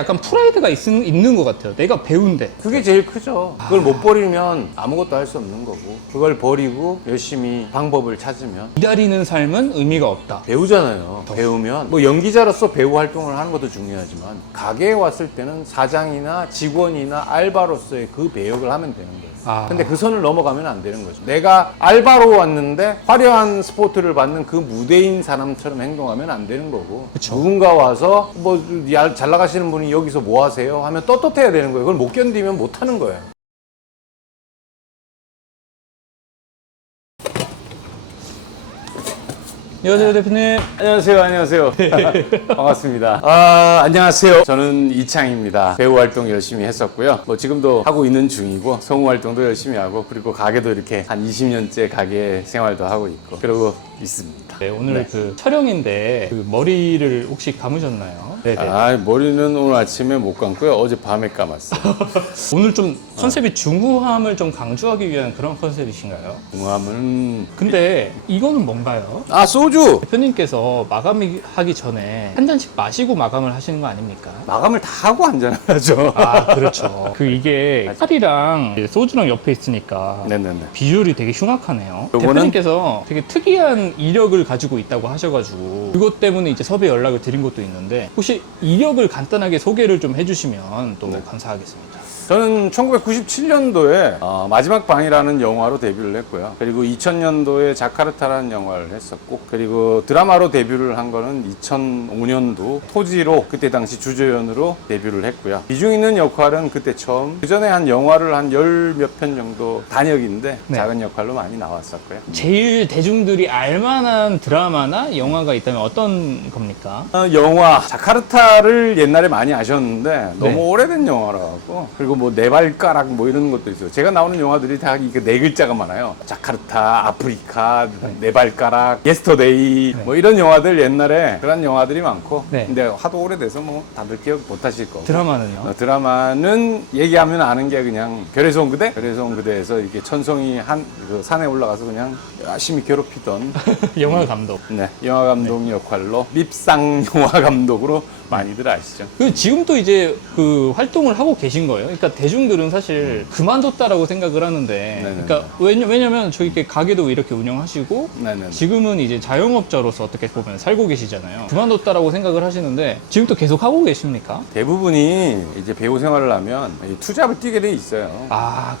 약간 프라이드가 있는 것 같아요. 내가 배운데. 그게 제일 크죠. 그걸 못 버리면 아무것도 할 수 없는 거고, 그걸 버리고 열심히 방법을 찾으면 기다리는 삶은 의미가 없다. 배우잖아요. 배우면 뭐 연기자로서 배우 활동을 하는 것도 중요하지만 가게에 왔을 때는 사장이나 직원이나 알바로서의 그 배역을 하면 되는 거예요. 근데 그 선을 넘어가면 안 되는 거죠. 내가 알바로 왔는데 화려한 스포트를 받는 그 무대인 사람처럼 행동하면 안 되는 거고, 그쵸. 누군가 와서 뭐 잘 나가시는 분이 여기서 뭐 하세요? 하면 떳떳해야 되는 거예요. 그걸 못 견디면 못 하는 거예요. 안녕하세요, 대표님. 안녕하세요. 안녕하세요. 반갑습니다. 안녕하세요. 저는 이창입니다. 배우 활동 열심히 했었고요. 뭐 지금도 하고 있는 중이고, 성우 활동도 열심히 하고, 그리고 가게도 이렇게 한 20년째 가게 생활도 하고 있고, 그러고 있습니다. 네, 오늘 그 촬영인데 그 머리를 혹시 감으셨나요? 네네. 머리는 오늘 아침에 못 감고요. 어제 밤에 감았어요. 오늘 좀 컨셉이 중후함을 좀 강조하기 위한 그런 컨셉이신가요? 궁합은 근데 이거는 뭔가요? 소주! 대표님께서 마감하기 전에 한 잔씩 마시고 마감을 하시는 거 아닙니까? 마감을 다 하고 한잔하죠. 그렇죠. 이게 칼이랑 소주랑 옆에 있으니까 네네네. 비주얼이 되게 흉악하네요. 요거는- 대표님께서 되게 특이한 이력을 가지고 있다고 하셔가지고 그것 때문에 이제 섭외 연락을 드린 것도 있는데, 혹시 이력을 간단하게 소개를 좀 해주시면 또 감사하겠습니다. 저는 1997년도에 마지막 방이라는 영화로 데뷔를 했고요. 그리고 2000년도에 자카르타라는 영화를 했었고, 그리고 드라마로 데뷔를 한 거는 2005년도 토지로 그때 당시 주조연으로 데뷔를 했고요. 비중 있는 역할은 그때 처음, 그 전에 한 영화를 한 열 몇 편 정도 단역인데 네. 작은 역할로 많이 나왔었고요. 제일 대중들이 알만한 드라마나 영화가 있다면 어떤 겁니까? 영화 자카르타를 옛날에 많이 아셨는데 너무 네. 오래된 영화라고, 그리고 뭐 네 발가락 뭐 이런 것도 있어요. 제가 나오는 영화들이 다 이게 네 글자가 많아요. 자카르타, 아프리카, 네 발가락, 예스터데이 뭐 이런 영화들, 옛날에 그런 영화들이 많고, 네. 근데 하도 오래돼서 뭐 다들 기억 못 하실 거고. 드라마는요? 드라마는 얘기하면 아는 게 그냥 별에서 온 그대? 별에서 온 그대에서 이렇게 천송이 그 산에 올라가서 그냥 열심히 괴롭히던 영화 감독. 네, 영화 감독 역할로 밉상 영화 감독으로 많이들 아시죠. 그 지금도 이제 그 활동을 하고 계신 거예요? 그러니까 대중들은 사실 그만뒀다라고 생각을 하는데, 네네네. 그러니까 왜냐면 저희 이렇게 가게도 이렇게 운영하시고 네네. 지금은 이제 자영업자로서 어떻게 보면 살고 계시잖아요. 그만뒀다라고 생각을 하시는데 지금 또 계속 하고 계십니까? 대부분이 이제 배우 생활을 하면 이 투잡을 뛰게 돼 있어요.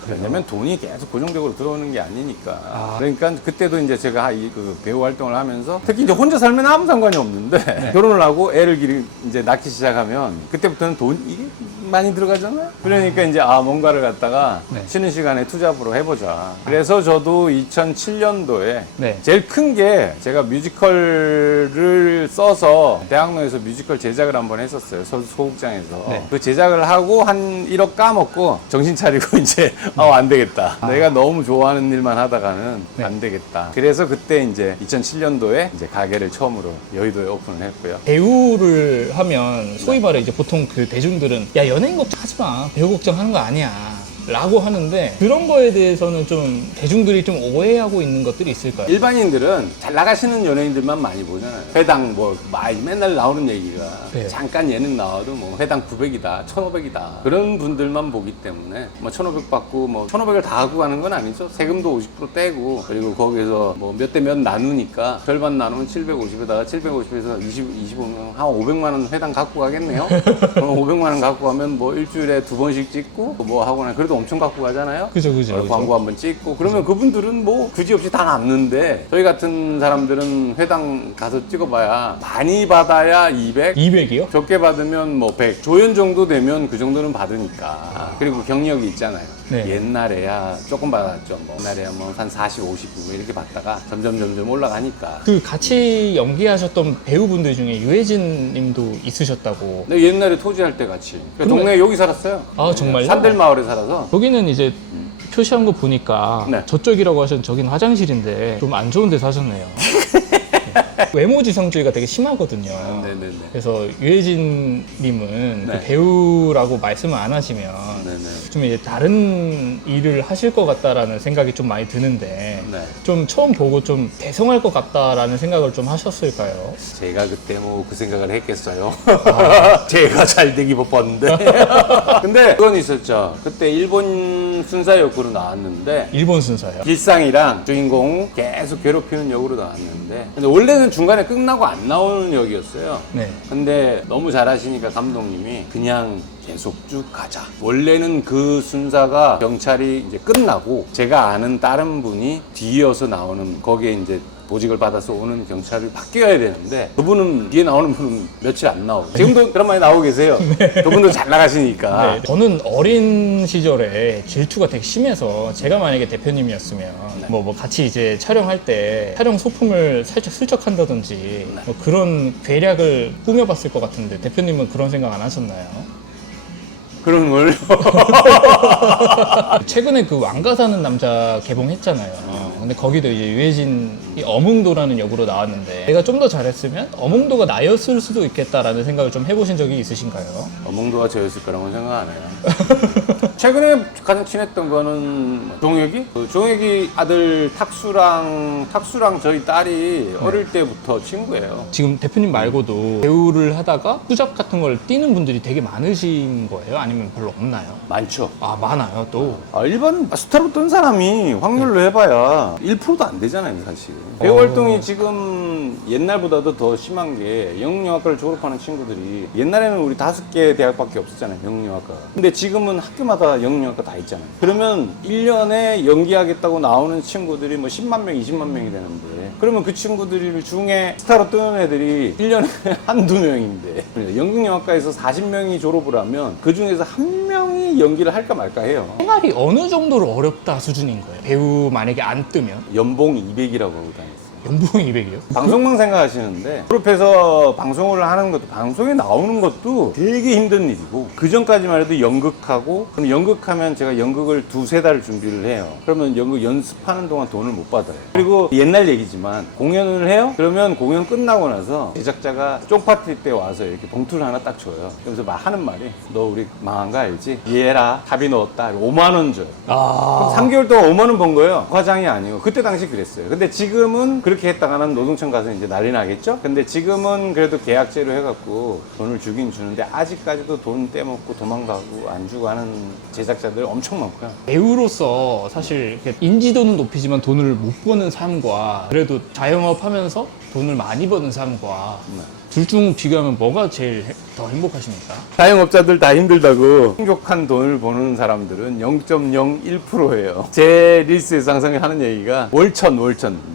그래요? 왜냐면 돈이 계속 고정적으로 들어오는 게 아니니까. 그러니까 그때도 이제 제가 그 배우 활동을 하면서, 특히 이제 혼자 살면 아무 상관이 없는데 결혼을 하고 애를 이제 낳기 시작하면 그때부터는 이게 많이 들어가잖아요. 그러니까 이제 뭔가를 갖다가 네. 쉬는 시간에 투잡으로 해보자. 그래서 저도 2007년도에 네. 제일 큰 게, 제가 뮤지컬을 써서 대학로에서 뮤지컬 제작을 한번 했었어요. 소극장에서. 네. 그 제작을 하고 한 1억 까먹고 정신 차리고 이제 안 되겠다. 내가 너무 좋아하는 일만 하다가는 네. 안 되겠다. 그래서 그때 이제 2007년도에 이제 가게를 처음으로 여의도에 오픈을 했고요. 배우를 하면 소위 말해 이제 보통 그 대중들은 야, 연예인 걱정하지 마, 배우 걱정하는 거 아니야 라고 하는데, 그런 거에 대해서는 좀 대중들이 좀 오해하고 있는 것들이 있을까요? 일반인들은 잘 나가시는 연예인들만 많이 보잖아요. 회당 맨날 나오는 얘기가, 네. 잠깐 예능 나와도 뭐 회당 900이다, 1500이다. 그런 분들만 보기 때문에 뭐 1500 받고 뭐 1500을 다 하고 가는 건 아니죠. 세금도 50% 떼고, 그리고 거기에서 뭐 몇 대 몇 나누니까 절반 나누면 750에다가 750에서 25면 한 500만 원 회당 갖고 가겠네요. 그럼 500만 원 갖고 가면 뭐 일주일에 2번씩 찍고 뭐 하거나, 그래도 엄청 갖고 가잖아요. 그죠. 광고 한번 찍고, 그러면 그분들은 뭐 그지없이 다 남는데, 저희 같은 사람들은 회당 가서 찍어봐야 많이 받아야 200, 200이요? 적게 받으면 뭐 100, 조연 정도 되면 그 정도는 받으니까. 그리고 경력이 있잖아요. 네. 옛날에야 조금 받았죠. 뭐 옛날에야 뭐 한 40, 50 뭐 이렇게 받다가 점점 올라가니까. 그 같이 연기하셨던 배우분들 중에 유해진 님도 있으셨다고. 근데 옛날에 토지할 때 같이 근데- 동네에 여기 살았어요. 정말요? 산들마을에 살아서. 여기는 이제 표시한 거 보니까 네. 저쪽이라고 하셨는데 저긴 화장실인데 좀 안 좋은 데 사셨네요. 외모지상주의가 되게 심하거든요. 네네네. 그래서 유해진님은 네. 그 배우라고 말씀을 안 하시면 네네. 좀 이제 다른 일을 하실 것 같다라는 생각이 좀 많이 드는데 네. 좀 처음 보고 좀 대성할 것 같다라는 생각을 좀 하셨을까요? 제가 그때 뭐 그 생각을 했겠어요. 제가 잘 되기 못 봤는데. 근데 그건 있었죠. 그때 일본 순사 역으로 나왔는데 일본 순사요. 길상이랑 주인공 계속 괴롭히는 역으로 나왔는데 근데 원래는 중간에 끝나고 안 나오는 역이었어요. 네. 근데 너무 잘하시니까 감독님이 그냥 계속 쭉 가자. 원래는 그 순사가 경찰이 이제 끝나고 제가 아는 다른 분이 뒤이어서 나오는 거기에 이제 보직을 받아서 오는 경찰이 바뀌어야 되는데 그분은 뒤에 나오는 분은 며칠 안 나오고 지금도 그런 많이 나오고 계세요. 그분도 잘 나가시니까. 네. 저는 어린 시절에 질투가 되게 심해서 제가 만약에 대표님이었으면 뭐 같이 이제 촬영할 때 촬영 소품을 살짝 슬쩍한다든지 뭐 그런 괴략을 꾸며봤을 것 같은데 대표님은 그런 생각 안 하셨나요? 그런 걸. 최근에 그 왕가 사는 남자 개봉했잖아요. 근데 거기도 이제 유해진이 어몽도라는 역으로 나왔는데 내가 좀 더 잘했으면 어몽도가 나였을 수도 있겠다라는 생각을 좀 해보신 적이 있으신가요? 어몽도가 저였을 거라고는 생각 안 해요. 최근에 가장 친했던 거는 종혁이? 그 종혁이 아들 탁수랑 저희 딸이 어릴 때부터 친구예요. 지금 대표님 말고도 배우를 하다가 후잡 같은 걸 띄는 분들이 되게 많으신 거예요? 아니면 별로 없나요? 많죠. 아, 많아요, 또. 일반 스타로 뜬 사람이 확률로 해봐야 1%도 안 되잖아요, 사실. 배우 활동이 지금 옛날보다도 더 심한 게 영영학과를 졸업하는 친구들이 옛날에는 우리 5개 대학밖에 없었잖아요, 영영학과. 근데 지금은 학교마다 영영학과 다 있잖아요. 그러면 1년에 연기하겠다고 나오는 친구들이 뭐 10만 명, 20만 명이 되는데 그러면 그 친구들 중에 스타로 뜨는 애들이 1년에 한두 명인데 연극영화과에서 40명이 졸업을 하면 그 중에서 한 명이 연기를 할까 말까 해요. 생활이 어느 정도로 어렵다 수준인 거예요? 배우 만약에 안 뜨면? 연봉 200이라고 하고 다녔어요. 연봉 200이요? 방송만 생각하시는데 졸업해서 방송을 하는 것도 방송에 나오는 것도 되게 힘든 일이고 그 전까지만 해도 연극하고 그럼 연극하면 제가 연극을 2-3달 준비를 해요. 그러면 연극 연습하는 동안 돈을 못 받아요. 그리고 옛날 얘기지만 공연을 해요? 그러면 공연 끝나고 나서 제작자가 쪽파티 때 와서 이렇게 봉투를 하나 딱 줘요. 그래서 막 하는 말이 너 우리 망한 거 알지? 이해라 답이 넣었다. 5만 원 줘요. 아. 3개월 동안 5만 원 번 거예요. 과장이 아니고 그때 당시 그랬어요. 근데 지금은 그렇게 했다가는 노동청 가서 이제 난리 나겠죠? 근데 지금은 그래도 계약제로 해갖고 돈을 주긴 주는데 아직까지도 돈 떼먹고 도망가고 안 주고 하는 제작자들 엄청 많고요. 배우로서 사실 이렇게 인지도는 높이지만 돈을 못 버는 삶과 그래도 자영업 하면서 돈을 많이 버는 삶과 둘 중 비교하면 뭐가 제일 더 행복하십니까? 자영업자들 다 힘들다고 풍족한 돈을 버는 사람들은 0.01%예요. 제 릴스에서 항상 하는 얘기가 월천. 뭐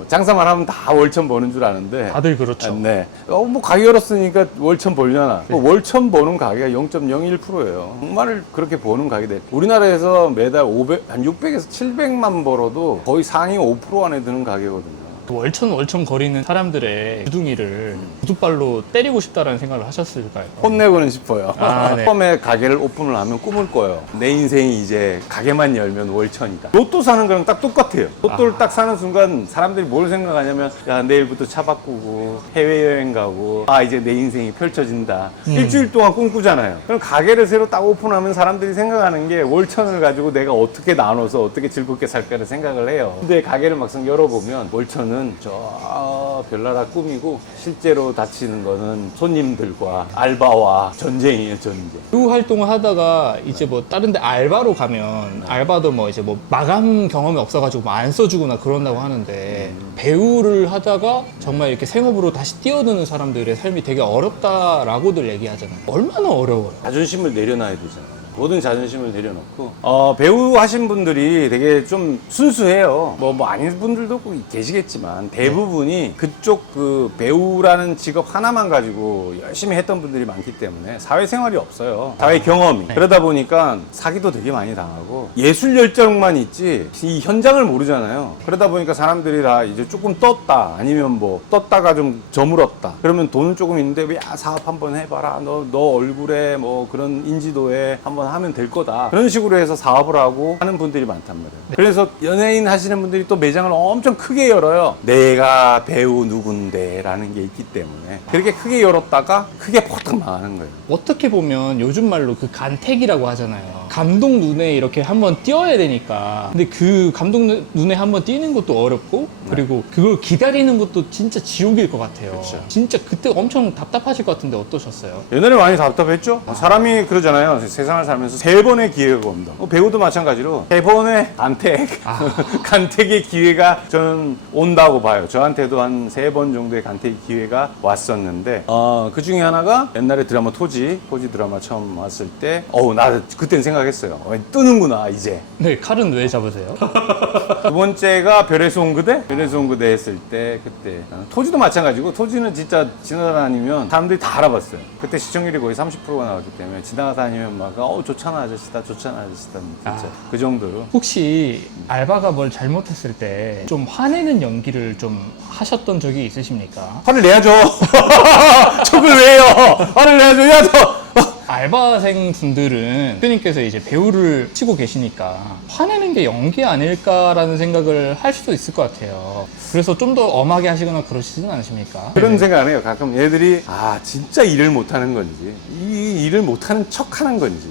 장사만 하면 다 월천 버는 줄 아는데 다들 그렇죠. 네. 뭐 가게 열었으니까 월천 벌잖아. 뭐 월천 버는 가게가 0.01%예요. 정말 그렇게 버는 가게들. 우리나라에서 매달 한 600에서 700만 벌어도 거의 상위 5% 안에 드는 가게거든요. 그 월천 거리는 사람들의 주둥이를 구두발로 때리고 싶다라는 생각을 하셨을까요? 혼내고는 싶어요. 아, 네. 처음에 가게를 오픈을 하면 꿈을 꿔요. 내 인생이 이제 가게만 열면 월천이다. 로또 사는 거랑 딱 똑같아요. 로또를 딱 사는 순간 사람들이 뭘 생각하냐면 야 내일부터 차 바꾸고 해외여행 가고 이제 내 인생이 펼쳐진다. 일주일 동안 꿈꾸잖아요. 그럼 가게를 새로 딱 오픈하면 사람들이 생각하는 게 월천을 가지고 내가 어떻게 나눠서 어떻게 즐겁게 살까를 생각을 해요. 근데 가게를 막상 열어보면 월천은 저 별나라 꿈이고 실제로 다치는 거는 손님들과 알바와 전쟁이에요, 전쟁. 배우 활동을 하다가 이제 뭐 다른 데 알바로 가면 알바도 뭐 이제 뭐 마감 경험이 없어가지고 뭐 안 써주거나 그런다고 하는데 배우를 하다가 정말 이렇게 생업으로 다시 뛰어드는 사람들의 삶이 되게 어렵다라고들 얘기하잖아요. 얼마나 어려워요? 자존심을 내려놔야 되잖아요. 모든 자존심을 내려놓고 배우 하신 분들이 되게 좀 순수해요. 뭐 아닌 분들도 계시겠지만 대부분이 그쪽 그 배우라는 직업 하나만 가지고 열심히 했던 분들이 많기 때문에 사회생활이 없어요. 사회 경험이. 그러다 보니까 사기도 되게 많이 당하고 예술 열정만 있지 이 현장을 모르잖아요. 그러다 보니까 사람들이 다 이제 조금 떴다 아니면 뭐 떴다가 좀 저물었다 그러면 돈은 조금 있는데 야 사업 한번 해봐라 너 얼굴에 뭐 그런 인지도에 한번 한번 하면 될 거다. 그런 식으로 해서 사업을 하고 하는 분들이 많단 말이에요. 그래서 연예인 하시는 분들이 또 매장을 엄청 크게 열어요. 내가 배우 누군데 라는 게 있기 때문에 그렇게 크게 열었다가 크게 포탁 망하는 거예요. 어떻게 보면 요즘 말로 그 간택이라고 하잖아요. 감독 눈에 이렇게 한번 띄어야 되니까. 근데 그 감독 눈에 한번 띄는 것도 어렵고, 그리고 그걸 기다리는 것도 진짜 지옥일 것 같아요. 그렇죠. 진짜 그때 엄청 답답하실 것 같은데 어떠셨어요? 옛날에 많이 답답했죠? 사람이 그러잖아요. 세상을 살면서 3번의 기회가 옵니다. 배우도 마찬가지로 3번의 간택. 간택의 기회가 저는 온다고 봐요. 저한테도 한 3번 정도의 간택의 기회가 왔었는데, 그 중에 하나가 옛날에 드라마 토지 드라마 처음 왔을 때, 나 그땐 생각했어요. 뜨는구나, 이제. 네, 칼은 왜 잡으세요? 두 번째가 별에서 온 그대? 별에서 온 그대 했을 때, 그때. 토지도 마찬가지고, 토지는 진짜 지나다니면 사람들이 다 알아봤어요. 그때 시청률이 거의 30%가 나왔기 때문에 지나다니면 막, 좋잖아, 아저씨다, 좋잖아, 아저씨다. 진짜. 그 정도로. 혹시 알바가 뭘 잘못했을 때 좀 화내는 연기를 좀 하셨던 적이 있으십니까? 화를 내야죠. 척을 왜 해요? 화를 내야죠. 야, 너! 알바생 분들은 대표님께서 이제 배우를 치고 계시니까 화내는 게 연기 아닐까라는 생각을 할 수도 있을 것 같아요. 그래서 좀 더 엄하게 하시거나 그러시진 않으십니까? 그런 생각 안 해요. 가끔 얘들이 진짜 일을 못하는 건지 이 일을 못하는 척하는 건지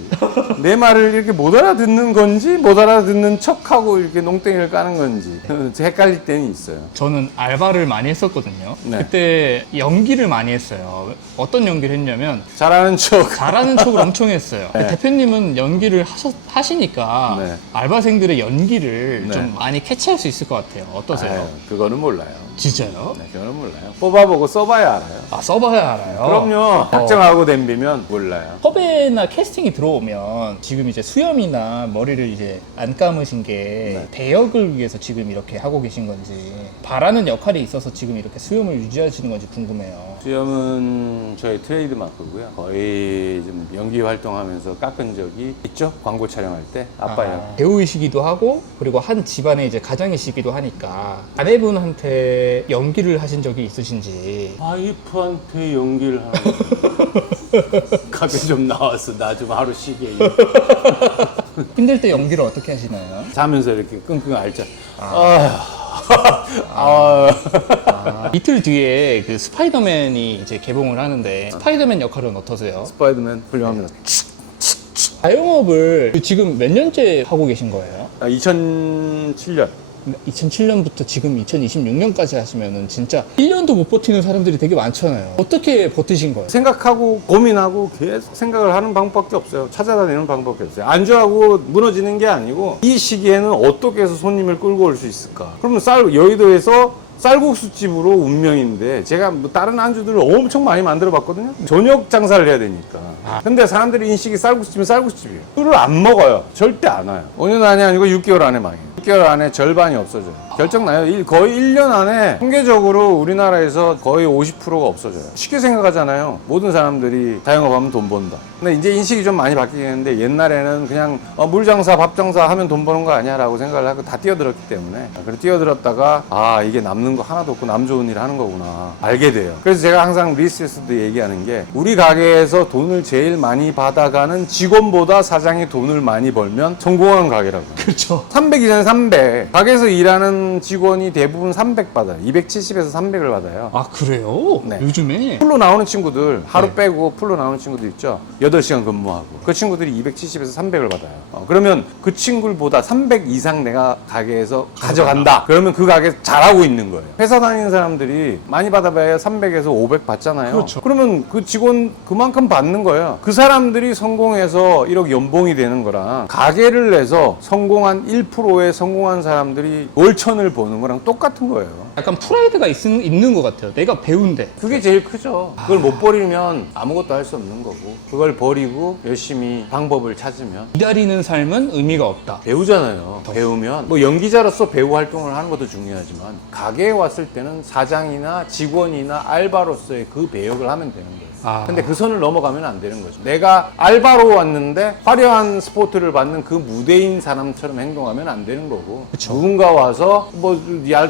내 말을 이렇게 못 알아듣는 건지 못 알아듣는 척하고 이렇게 농땡이를 까는 건지 헷갈릴 때는 있어요. 저는 알바를 많이 했었거든요. 네. 그때 연기를 많이 했어요. 어떤 연기를 했냐면 잘하는 척. 잘하는 척을 엄청 했어요. 네. 대표님은 연기를 하시니까 네. 알바생들의 연기를 네. 좀 많이 캐치할 수 있을 것 같아요. 어떠세요? 아유, 그거는 몰라요. 진짜요? 네, 그거는 몰라요. 뽑아보고 써봐야 알아요. 써봐야 알아요. 그럼요. 학정하고 댐비면 몰라요. 섭외나 캐스팅이 들어오면 지금 이제 수염이나 머리를 이제 안 감으신 게 대역을 위해서 지금 이렇게 하고 계신 건지 바라는 역할이 있어서 지금 이렇게 수염을 유지하시는 건지 궁금해요. 수염은 저희 트레이드 마크고요. 거의 좀 연기 활동하면서 깎은 적이 있죠. 광고 촬영할 때 아빠요. 배우이시기도 하고 그리고 한 집안의 이제 가장이시기도 하니까 아내분한테 연기를 하신 적이 있으신지. 와이프한테 연기를 하는 가끔 좀 나와서 나 좀 하루 쉬게. 힘들 때 연기를 어떻게 하시나요? 자면서 이렇게 끙끙 앓죠. 이틀 뒤에 그 스파이더맨이 이제 개봉을 하는데 스파이더맨 역할은 어떠세요? 스파이더맨 훌륭합니다. 자영업을 지금 몇 년째 하고 계신 거예요? 2007년. 2007년부터 지금 2026년까지 하시면은 진짜 1년도 못 버티는 사람들이 되게 많잖아요. 어떻게 버티신 거예요? 생각하고 고민하고 계속 생각을 하는 방법밖에 없어요. 찾아다니는 방법밖에 없어요. 안주하고 무너지는 게 아니고 이 시기에는 어떻게 해서 손님을 끌고 올 수 있을까? 그러면 여의도에서 쌀국수집으로 운명인데 제가 뭐 다른 안주들을 엄청 많이 만들어 봤거든요. 저녁 장사를 해야 되니까. 근데 사람들이 인식이 쌀국수집은 쌀국수집이에요. 술을 안 먹어요. 절대 안 와요. 5년 안이 아니고 6개월 안에 망해요. 6개월 안에 절반이 없어져요. 결정나요. 거의 1년 안에 통계적으로 우리나라에서 거의 50%가 없어져요. 쉽게 생각하잖아요. 모든 사람들이 자영업하면 돈 번다. 근데 이제 인식이 좀 많이 바뀌긴 했는데 옛날에는 그냥 물장사, 밥장사 하면 돈 버는 거 아니야 라고 생각을 하고 다 뛰어들었기 때문에 그래 뛰어들었다가 이게 남는 거 하나도 없고 남 좋은 일 하는 거구나 알게 돼요. 그래서 제가 항상 리스트에서도 얘기하는 게 우리 가게에서 돈을 제일 많이 받아가는 직원보다 사장이 돈을 많이 벌면 성공한 가게라고. 그렇죠. 300 이전에 300. 가게에서 일하는 직원이 대부분 300 받아요. 270에서 300을 받아요. 아 그래요? 네. 요즘에? 풀로 나오는 친구들 하루 네. 빼고 풀로 나오는 친구들 있죠. 8시간 근무하고 그 친구들이 270에서 300을 받아요. 그러면 그 친구들보다 300 이상 내가 가게에서 가져간다. 그러면 그 가게 잘하고 있는 거예요. 회사 다니는 사람들이 많이 받아봐야 300에서 500 받잖아요. 그렇죠. 그러면 그 직원 그만큼 받는 거예요. 그 사람들이 성공해서 1억 연봉이 되는 거랑 가게를 내서 성공한 1%의 성공한 사람들이 월천을 버는 거랑 똑같은 거예요. 약간 프라이드가 있는 것 같아요. 내가 배운데. 그게 제일 크죠. 그걸 못 버리면 아무것도 할 수 없는 거고 그걸 버리고 열심히 방법을 찾으면 기다리는 삶은 의미가 없다. 배우잖아요. 배우면 뭐 연기자로서 배우 활동을 하는 것도 중요하지만 가게에 왔을 때는 사장이나 직원이나 알바로서의 그 배역을 하면 되는 거예요. 근데 그 선을 넘어가면 안 되는 거죠. 내가 알바로 왔는데 화려한 스포트를 받는 그 무대인 사람처럼 행동하면 안 되는 거고. 그쵸. 누군가 와서 뭐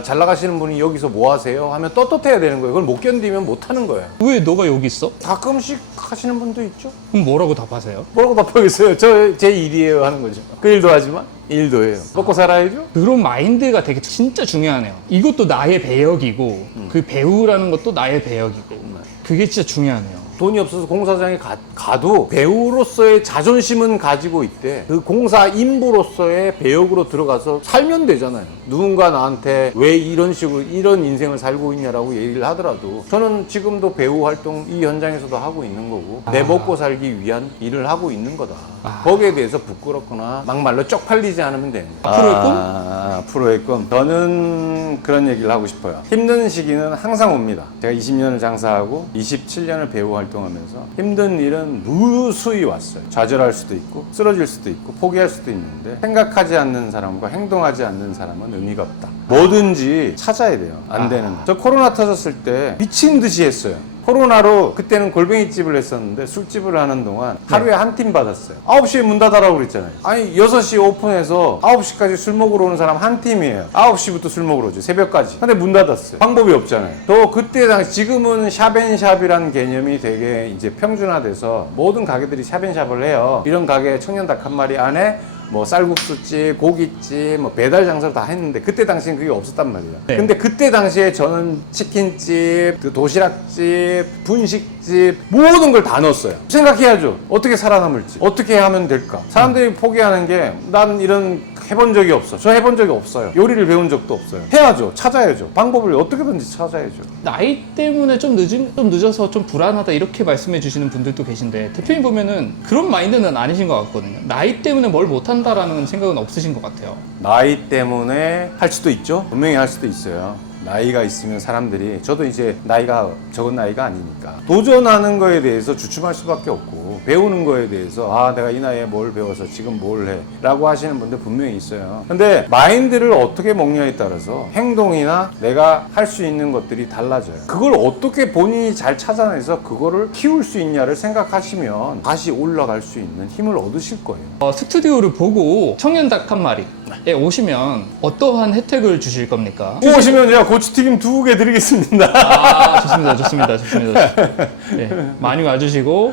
잘 나가시는 분이 여기서 뭐 하세요? 하면 떳떳해야 되는 거예요. 그걸 못 견디면 못 하는 거예요. 왜 너가 여기 있어? 가끔씩 하시는 분도 있죠. 그럼 뭐라고 답하세요? 뭐라고 답하겠어요? 제 일이에요 하는 거죠. 그 일도 하지만 일도 해요. 먹고 살아야죠. 그런 마인드가 되게 진짜 중요하네요. 이것도 나의 배역이고 그 배우라는 것도 나의 배역이고 그게 진짜 중요하네요. 돈이 없어서 공사장에 가도 배우로서의 자존심은 가지고 있대. 그 공사 인부로서의 배역으로 들어가서 살면 되잖아요. 누군가 나한테 왜 이런 식으로 이런 인생을 살고 있냐라고 얘기를 하더라도 저는 지금도 배우 활동 이 현장에서도 하고 있는 거고 내 먹고 살기 위한 일을 하고 있는 거다. 거기에 대해서 부끄럽거나 막말로 쪽팔리지 않으면 되는 거야. 앞으로의 꿈? 앞으로의 꿈. 저는 그런 얘기를 하고 싶어요. 힘든 시기는 항상 옵니다. 제가 20년을 장사하고 27년을 배우 활동하면서 힘든 일은 무수히 왔어요. 좌절할 수도 있고 쓰러질 수도 있고 포기할 수도 있는데 생각하지 않는 사람과 행동하지 않는 사람은 의미가 없다. 뭐든지 찾아야 돼요. 안 되는. 저 코로나 터졌을 때 미친 듯이 했어요. 코로나로 그때는 골뱅이집을 했었는데 술집을 하는 동안 하루에 한 팀 받았어요. 9시에 문 닫아라고 그랬잖아요. 아니 6시 오픈해서 9시까지 술 먹으러 오는 사람 한 팀이에요. 9시부터 술 먹으러 오죠. 새벽까지. 근데 문 닫았어요. 방법이 없잖아요. 또 그때 당시 지금은 샵앤샵이라는 개념이 되게 이제 평준화돼서 모든 가게들이 샵앤샵을 해요. 이런 가게 청년닭 한 마리 안에 뭐 쌀국수집, 고깃집, 뭐 배달 장사를 다 했는데 그때 당시엔 그게 없었단 말이에요. 네. 근데 그때 당시에 저는 치킨집, 그 도시락집, 분식집 모든 걸 다 넣었어요. 생각해야죠. 어떻게 살아남을지, 어떻게 하면 될까. 사람들이 포기하는 게 난 이런 해본 적이 없어. 저 해본 적이 없어요. 요리를 배운 적도 없어요. 해야죠. 찾아야죠. 방법을 어떻게든지 찾아야죠. 나이 때문에 좀 늦어서 좀 불안하다 이렇게 말씀해 주시는 분들도 계신데 대표님 보면은 그런 마인드는 아니신 것 같거든요. 나이 때문에 뭘 못한다라는 생각은 없으신 것 같아요. 나이 때문에 할 수도 있죠. 분명히 할 수도 있어요. 나이가 있으면 사람들이 저도 이제 나이가 적은 나이가 아니니까 도전하는 거에 대해서 주춤할 수밖에 없고 배우는 거에 대해서 아 내가 이 나이에 뭘 배워서 지금 뭘 해 라고 하시는 분들 분명히 있어요. 근데 마인드를 어떻게 먹냐에 따라서 행동이나 내가 할 수 있는 것들이 달라져요. 그걸 어떻게 본인이 잘 찾아내서 그거를 키울 수 있냐를 생각하시면 다시 올라갈 수 있는 힘을 얻으실 거예요. 스튜디오를 보고 청년닭 한 마리에 오시면 어떠한 혜택을 주실 겁니까? 오시면 제가 고추튀김 2개 드리겠습니다. 좋습니다. 네, 많이 와주시고